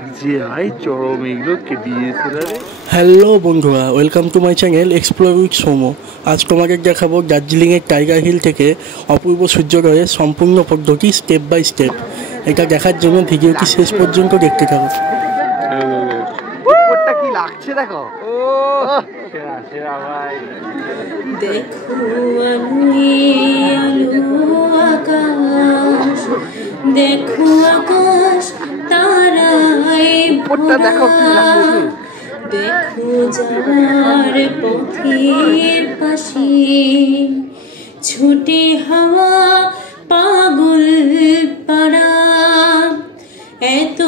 লাগছে ভাই, চরম এগুলো কেটে দিয়েছে। হ্যালো বন্ধুরা, welcome to my channel explore with Somo. আজ তোমাদের দেখাবো দার্জিলিংয়ের টাইগার হিল থেকে অপূর্ব সূর্যোদয়ের সম্পূর্ণ পদ্ধতি স্টেপ বাই স্টেপ। এটা দেখার জন্য ভিডিওটি শেষ পর্যন্ত দেখতে থাকো। কি লাগছে দেখো, সেরা সেরা ভাই। দেখো আলো আকাশ, দেখো আকাশ তারায় ভরা, দেখো যাওয়ার পথের পাশে ছুটে হাওয়া পাগল পাড়া, এত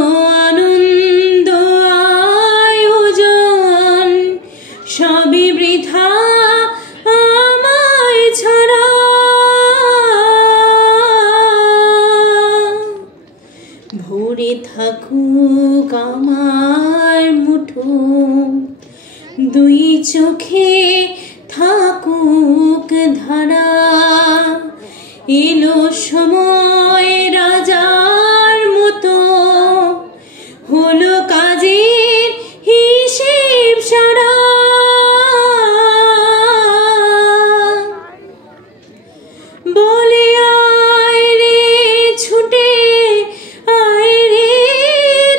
আনন্দ আয়োজন সবই বৃথা আমায় ছাড়া। ভরে থাকুক আমার মুঠো, দুই চোখে থাকুক ধারা, এলো সময় রাজার মতো, হলো কাজের হিসেব সারা। বলে আয় রে ছুটে আয় রে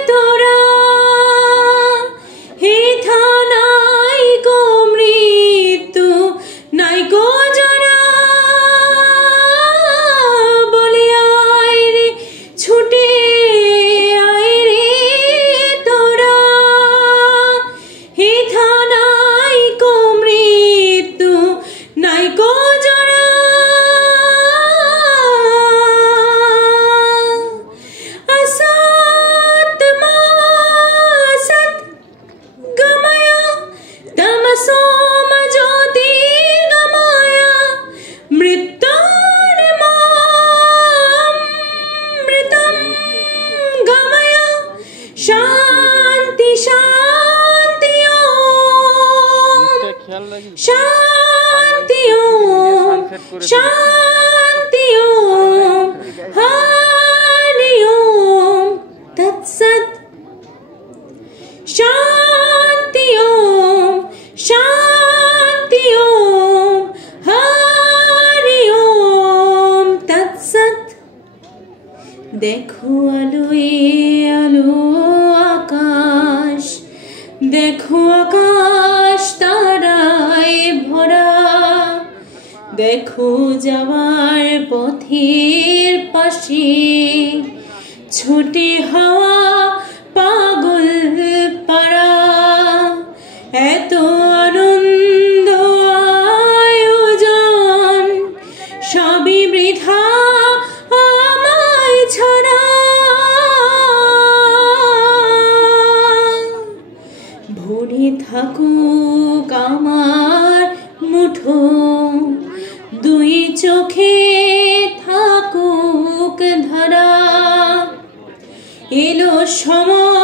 তোরা, হে থানাই গো মৃত্যু নাই গো জরা। বলে আয় রে ছুটে আয় রে তোরা, হে থানাই গো মৃত্যু নাই গো জরা। असत मासत गमया तमसोम ज्योतिर्गमय, मृत्योर्मामृतं गमय। शांति शांति ओम, शांति ओम, शांति ओम, हरि ओम तत्सत। शांति ओम, शांति ओम, हरि ओम तत्सत। देखो আলোয় আলো আকাশ, দেখো আকাশ তারায় ভরা, দেখো যাওয়ার পথের পাশে ছোটে হাওয়া পাগল পাড়া, এত আনন্দ আয়োজন সবই বৃথা আমায় ছাড়া। ভরে থাকুক আমার মুঠো, দুই চোখে থাকুক ধারা, এলো সময়